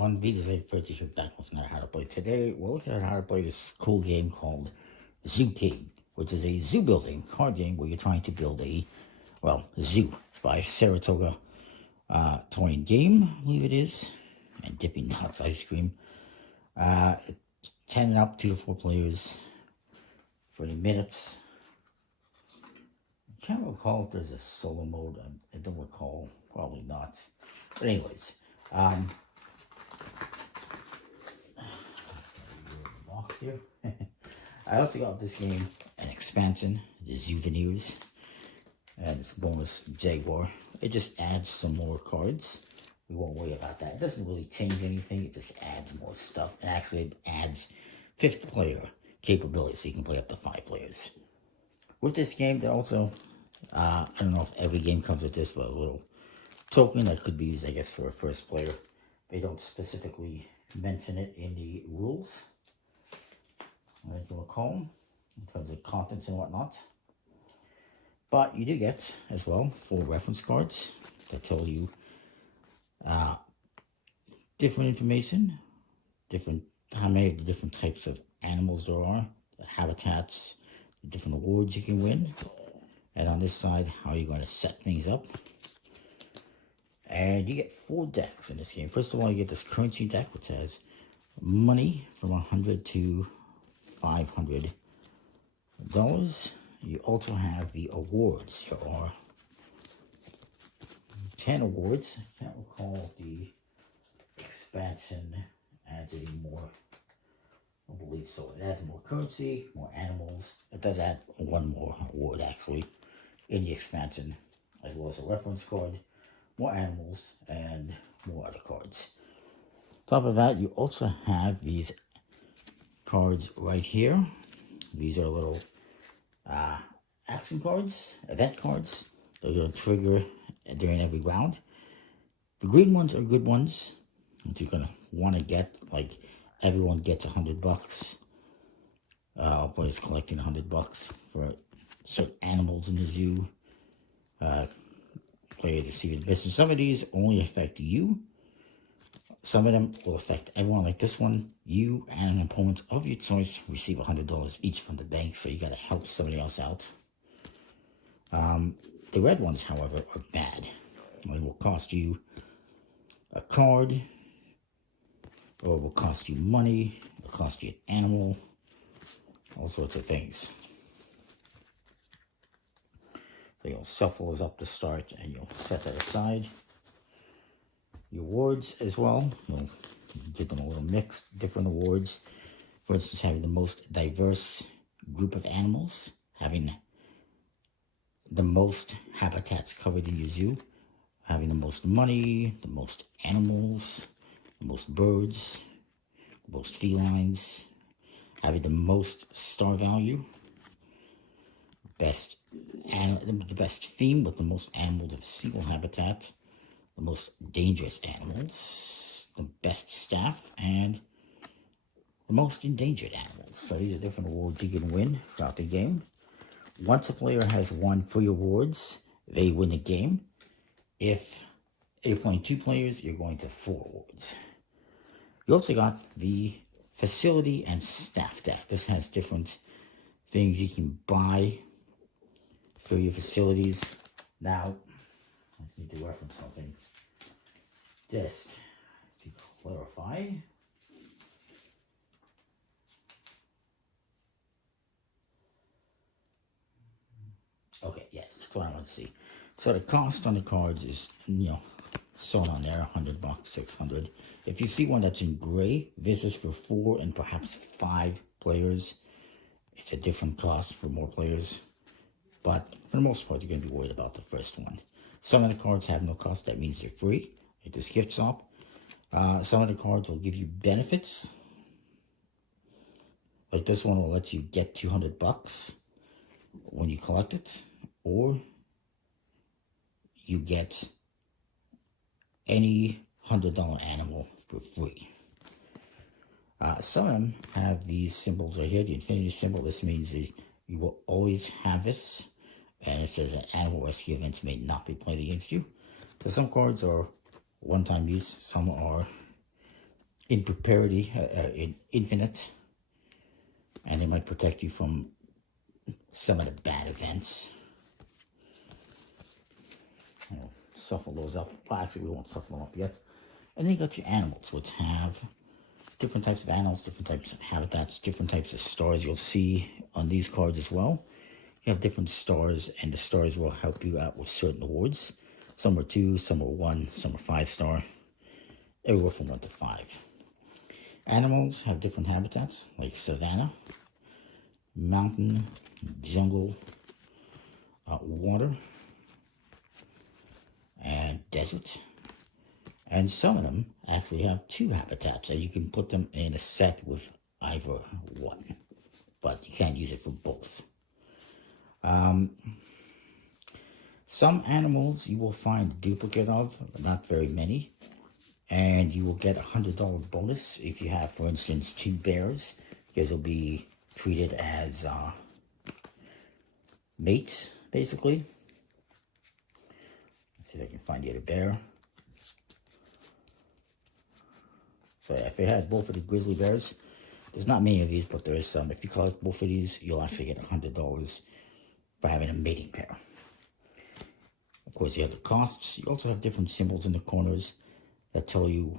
On videos I purchased with that was not how to play. Today we're looking at how to play this cool game called Zoo King, which is a zoo building card game where you're trying to build a zoo by Saratoga Toy and Game, I believe it is, and Dipping Dots Ice Cream. 10 and up, 2 to 4 players, 30 minutes. I can't recall if there's a solo mode. I don't recall, probably not. But anyways, box here. I also got this game an expansion, the Souvenirs, and this bonus Jaguar. It just adds some more cards. We won't worry about that. It doesn't really change anything. It just adds more stuff. And actually, it adds 5th player capability, so you can play up to 5 players. With this game, there also, I don't know if every game comes with this, but a little token that could be used, I guess, for a first player. They don't specifically mention it in the rules, as you recall, in terms of contents and whatnot. But you do get, as well, 4 reference cards that tell you different information, how many of the different types of animals there are, the habitats, the different awards you can win, and on this side, how you're going to set things up. And you get 4 decks in this game. First of all, you get this currency deck, which has money from $100 to $500. You also have the awards. There are 10 awards. I can't recall if the expansion adds any more. I believe so. It adds more currency, more animals. It does add 1 more award, actually, in the expansion, as well as a reference card, more animals, and more other cards. On top of that, you also have these cards right here. These are little action cards, event cards. They're going to trigger during every round. The green ones are good ones that you're going to want to get. Like, everyone gets $100. Players collecting $100 for certain animals in the zoo. Players receiving business. Some of these only affect you. Some of them will affect everyone, like this one. You and an opponent of your choice receive $100 each from the bank, so you got to help somebody else out. The red ones, however, are bad. It will cost you a card, or it will cost you money, it will cost you an animal, all sorts of things. So you'll shuffle those up to start, and you'll set that aside. Your awards as well, you'll give them a little mix, different awards. For instance, having the most diverse group of animals, having the most habitats covered in your zoo, having the most money, the most animals, the most birds, the most felines, having the most star value, the best theme with the most animals of single habitat, the most dangerous animals, the best staff, and the most endangered animals. So these are different awards you can win throughout the game. Once a player has won 3 awards, they win the game. If you're playing 2 players, you're going to 4 awards. You also got the facility and staff deck. This has different things you can buy for your facilities. Now, I just need to reference something. Just to clarify. Okay, yes, that's what I want to see. So the cost on the cards is, shown on there, $100, $600. If you see one that's in gray, this is for 4 and perhaps 5 players. It's a different cost for more players. But for the most part, you're going to be worried about the first one. Some of the cards have no cost. That means they're free, like this gift shop. Some of the cards will give you benefits. Like this one will let you get $200 when you collect it. Or you get any $100 animal for free. Some of them have these symbols right here, the infinity symbol. This means you will always have this. And it says that animal rescue events may not be played against you. So some cards are one-time use, some are in preparity, in infinite, and they might protect you from some of the bad events. I'll shuffle those up. Well, actually, we won't shuffle them up yet. And then you got your animals, which have different types of animals, different types of habitats, different types of stars. You'll see on these cards as well. You have different stars, and the stars will help you out with certain awards. Some are 2, some are 1, some are 5-star. Everywhere from 1 to 5. Animals have different habitats, like savanna, mountain, jungle, water, and desert. And some of them actually have 2 habitats, and you can put them in a set with either one, but you can't use it for both. Some animals you will find a duplicate of, but not very many. And you will get a $100 bonus if you have, for instance, 2 bears, because they'll be treated as mates, basically. Let's see if I can find the other bear. So if you had both of the grizzly bears, there's not many of these, but there is some. If you collect both of these, you'll actually get $100 for having a mating pair. Of course, you have the costs. You also have different symbols in the corners that tell you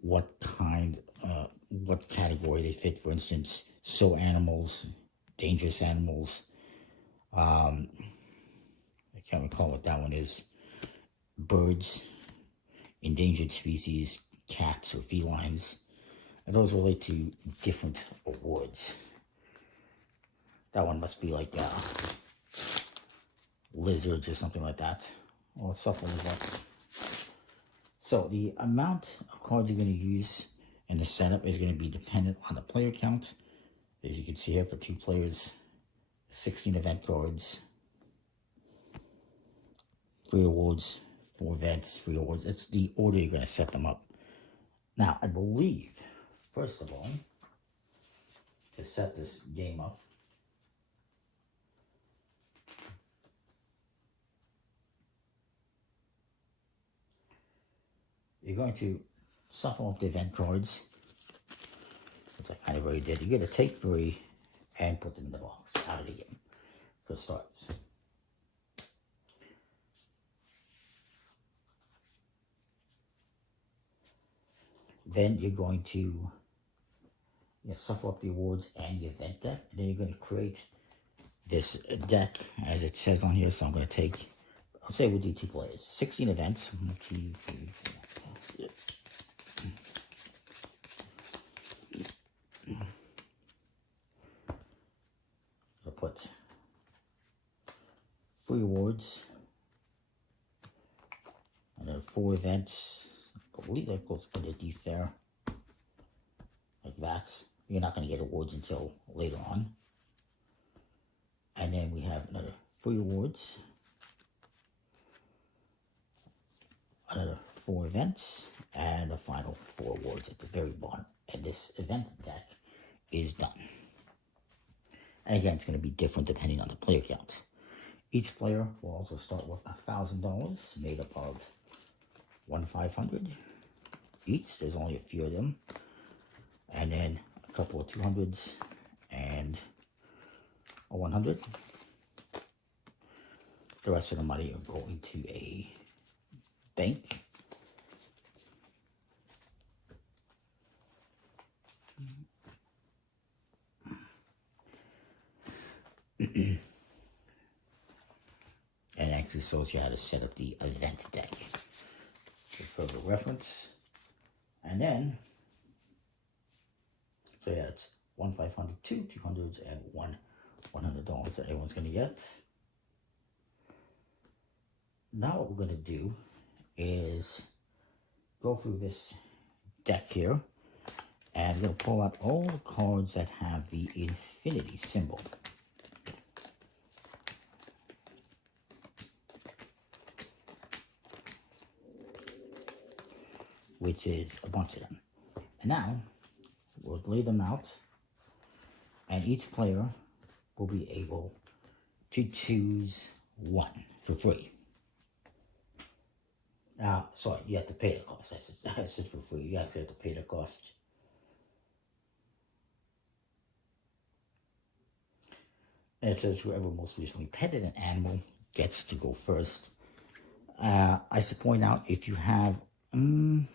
what kind, what category they fit. For instance, show animals, dangerous animals. I can't recall what that one is. Birds, endangered species, cats or felines. And those relate to different awards. That one must be like lizards or something like that. Or something like that. So the amount of cards you're going to use in the setup is going to be dependent on the player count. As you can see here, for 2 players, 16 event cards, 3 awards, 4 events, 3 awards. It's the order you're going to set them up. Now, I believe, first of all, to set this game up, you're going to shuffle up the event cards, which I kind of already did. You're going to take 3 and put them in the box out of the game for starters. Then you're going to shuffle up the awards and the event deck, and then you're going to create this deck as it says on here. So I'm going to take, I'll say we'll do 2 players, 16 events. 1, 2, 3, 4. I'll put 3 awards and then 4 events. I believe that goes underneath there, like that. You're not going to get awards until later on. And then we have another 3 awards, another 4 events, and the final 4 awards at the very bottom. And this event deck is done. And again, it's going to be different depending on the player count. Each player will also start with $1,000, made up of 1,500 each. There's only a few of them. And then a couple of 200s and a 100. The rest of the money are going to a bank. And actually shows you how to set up the event deck for further reference. And then, so yeah, it's 1 500, 2 200s, and 1 $100 that everyone's going to get. Now what we're going to do is go through this deck here, and we're going to pull out all the cards that have the infinity symbol. Which is a bunch of them. And now, we'll lay them out, and each player will be able to choose one for free. Sorry, you have to pay the cost. I said for free. You actually have to pay the cost. And it says whoever most recently petted an animal gets to go first. I should point out, if you have, you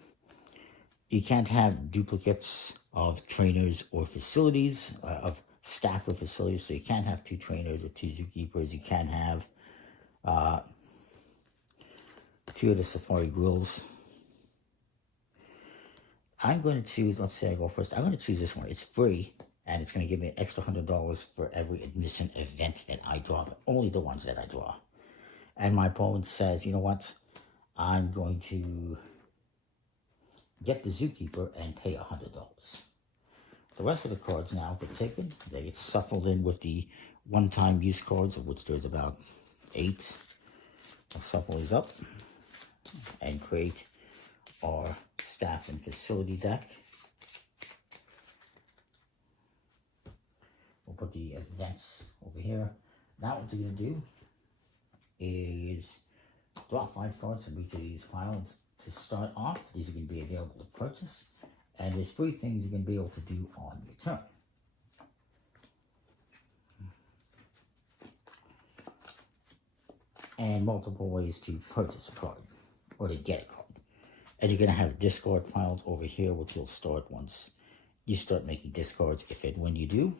can't have duplicates of trainers or facilities, of staff or facilities. So you can't have 2 trainers or 2 zookeepers. You can't have 2 of the safari grills. I'm going to choose, let's say I go first. I'm going to choose this one. It's free, and it's going to give me an extra $100 for every admission event that I draw, but only the ones that I draw. And my opponent says, you know what? I'm going to get the zookeeper and pay $100. The rest of the cards now get taken. They get shuffled in with the one-time use cards, of which there's about 8. I'll shuffle these up and create our staff and facility deck. We'll put the events over here. Now what we're going to do is draw 5 cards from each of these piles to start off. These are going to be available to purchase. And there's 3 things you're going to be able to do on your turn. And multiple ways to purchase a card, or to get a card. And you're going to have discard piles over here, which you'll start once you start making discards, if and when you do.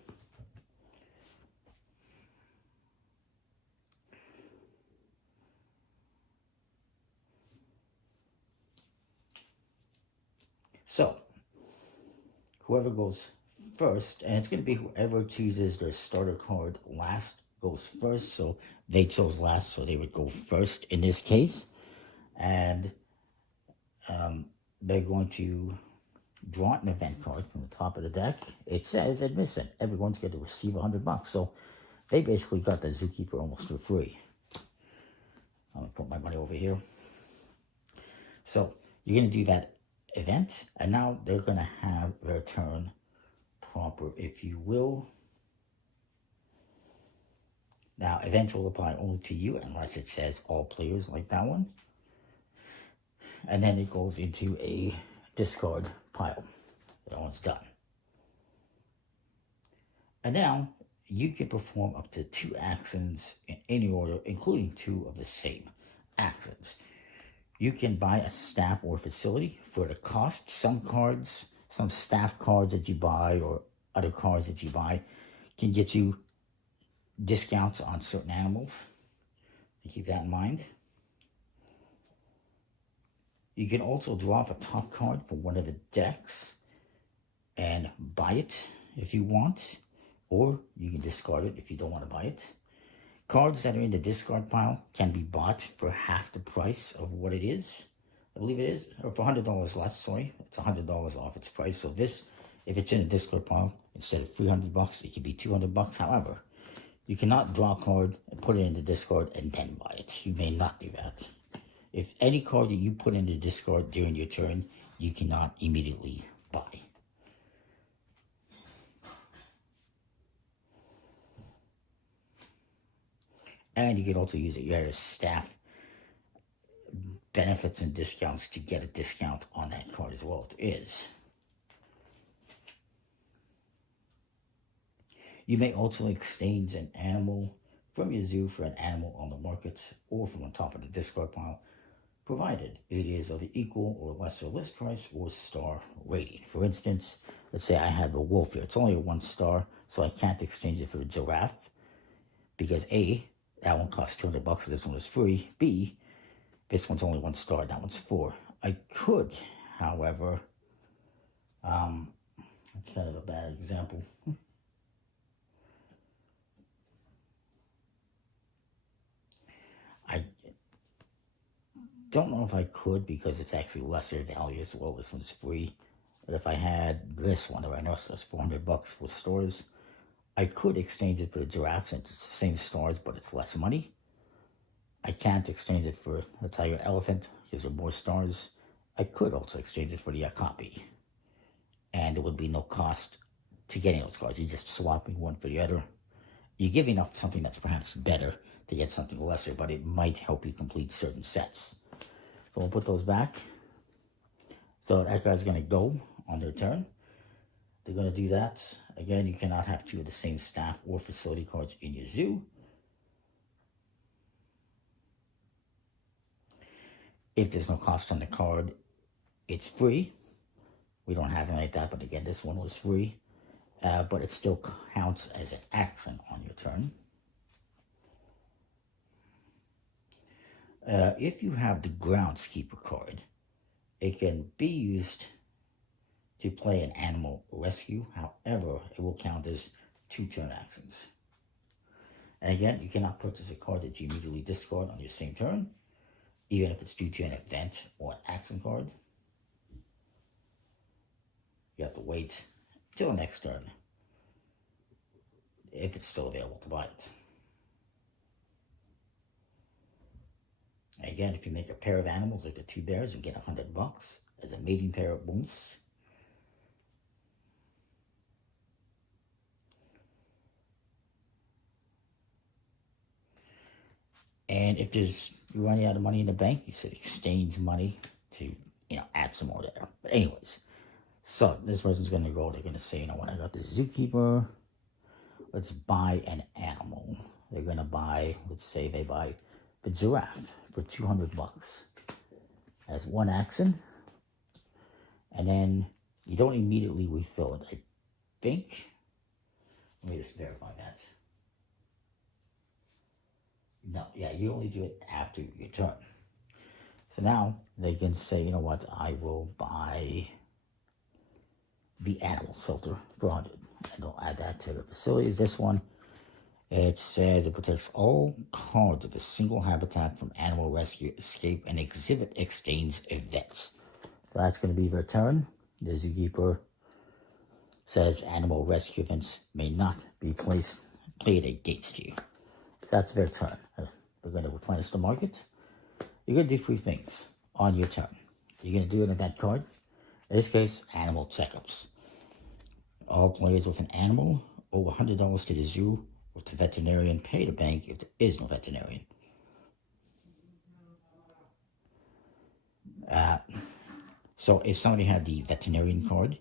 So, whoever goes first, and it's going to be whoever chooses their starter card last goes first. So they chose last, so they would go first in this case. And they're going to draw an event card from the top of the deck. It says admission. Everyone's going to receive $100. So they basically got the zookeeper almost for free. I'm going to put my money over here. So you're going to do that event, and now they're going to have their turn proper, if you will. Now, events will apply only to you unless it says all players, like that one. And then it goes into a discard pile. That one's done. And now you can perform up to 2 actions in any order, including 2 of the same actions. You can buy a staff or facility for the cost. Some cards, some staff cards that you buy or other cards that you buy can get you discounts on certain animals. So keep that in mind. You can also draw a top card for one of the decks and buy it if you want, or you can discard it if you don't want to buy it. Cards that are in the discard pile can be bought for half the price of what it is. I believe it is, or for $100 less, sorry. It's $100 off its price. So this, if it's in a discard pile, instead of $300, it could be $200. However, you cannot draw a card and put it in the discard and then buy it. You may not do that. If any card that you put in the discard during your turn, you cannot immediately buy. And you can also use your staff benefits and discounts to get a discount on that card as well, if there is. You may also exchange an animal from your zoo for an animal on the market or from on top of the discard pile, provided it is of the equal or lesser list price or star rating. For instance, let's say I have a wolf here. It's only a 1 star, so I can't exchange it for a giraffe because A, that one costs $200, so this one is free. B, this one's only 1 star, that one's 4. I could, however, that's kind of a bad example. I don't know if I could because it's actually lesser value as well. This one's free. But if I had this one, the rhinoceros, $400 for stores, I could exchange it for the giraffes, and it's the same stars, but it's less money. I can't exchange it for the tiger elephant because there are more stars. I could also exchange it for the copy, and there would be no cost to getting those cards. You're just swapping one for the other. You're giving up something that's perhaps better to get something lesser, but it might help you complete certain sets. So we'll put those back. So that guy's going to go on their turn. They're going to do that. Again, you cannot have two of the same staff or facility cards in your zoo. If there's no cost on the card, it's free. We don't have it like that, but again, this one was free. But it still counts as an action on your turn. If you have the groundskeeper card, it can be used to play an animal rescue. However, it will count as 2 turn actions. And again, you cannot purchase a card that you immediately discard on your same turn, even if it's due to an event or an action card. You have to wait till the next turn, if it's still available to buy it. Again, if you make a pair of animals like the 2 bears, you get $100 as a mating pair bonus. And if you're running out of money in the bank, you should exchange money to, add some more there. But anyways, so this person's going to go, they're going to say, you know what, I got the zookeeper. Let's buy an animal. They're going to buy, let's say they buy the giraffe for $200 as 1 action. And then you don't immediately refill it, I think. Let me just verify that. No, yeah, you only do it after your turn. So now they can say, you know what, I will buy the animal shelter for 100. And they'll add that to the facilities. This one, it says it protects all cards of a single habitat from animal rescue, escape, and exhibit exchange events. So that's going to be their turn. The zookeeper says animal rescue events may not be played against you. That's their turn. They're going to replenish the market. You're going to do 3 things on your turn. You're going to do an event card. In this case, animal checkups. All players with an animal over $100 to the zoo with the veterinarian pay the bank if there is no veterinarian. So if somebody had the veterinarian card,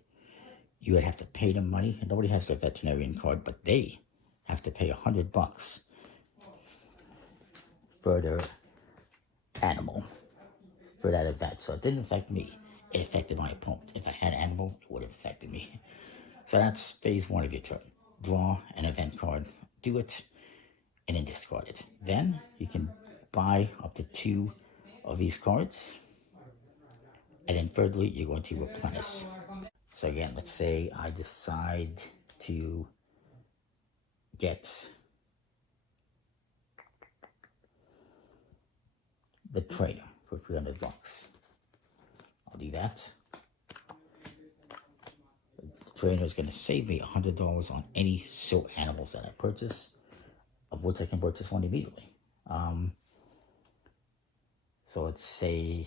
you would have to pay them money. And nobody has their veterinarian card, but they have to pay $100 for their animal for that event. So it didn't affect me. It affected my opponent. If I had an animal, it would have affected me. So that's phase 1 of your turn. Draw an event card, do it, and then discard it. Then you can buy up to 2 of these cards. And then thirdly, you're going to replenish. So again, let's say I decide to get the trainer for $300. I'll do that. The trainer is going to save me $100 on any show animals that I purchase, of which I can purchase one immediately. So let's say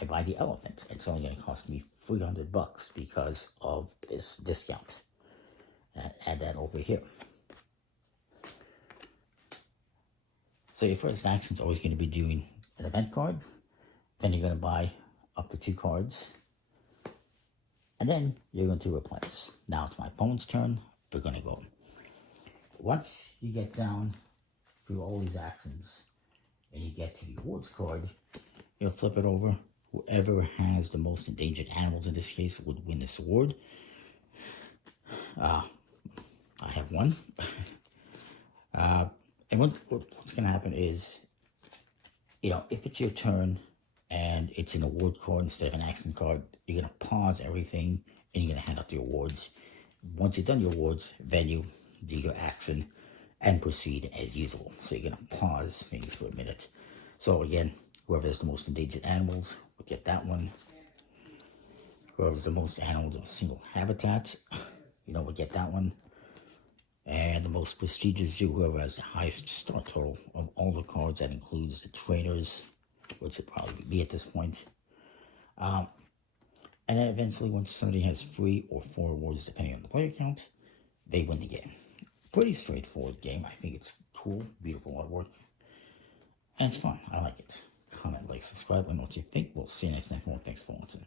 I buy the elephant. It's only going to cost me $300 because of this discount. And add that over here. So your first action is always going to be doing an event card. Then you're going to buy up to 2 cards. And then you're going to replenish. Now it's my opponent's turn. They're going to go. Once you get down through all these actions and you get to the awards card, you'll flip it over. Whoever has the most endangered animals in this case would win this award. I have one. And what's going to happen is, if it's your turn and it's an award card instead of an action card, you're going to pause everything and you're going to hand out the awards. Once you've done your awards, then you do your action and proceed as usual. So you're going to pause things for a minute. So again, whoever has the most endangered animals will get that one. Whoever has the most animals in a single habitat, will get that one. And the most prestigious zoo, whoever has the highest start total of all the cards, that includes the trainers, which would probably be at this point. And then eventually, once somebody has 3 or 4 awards, depending on the player count, they win the game. Pretty straightforward game. I think it's cool, beautiful artwork. And it's fun. I like it. comment, like, subscribe. Let me know what you think. We'll see you next time. Thanks for watching.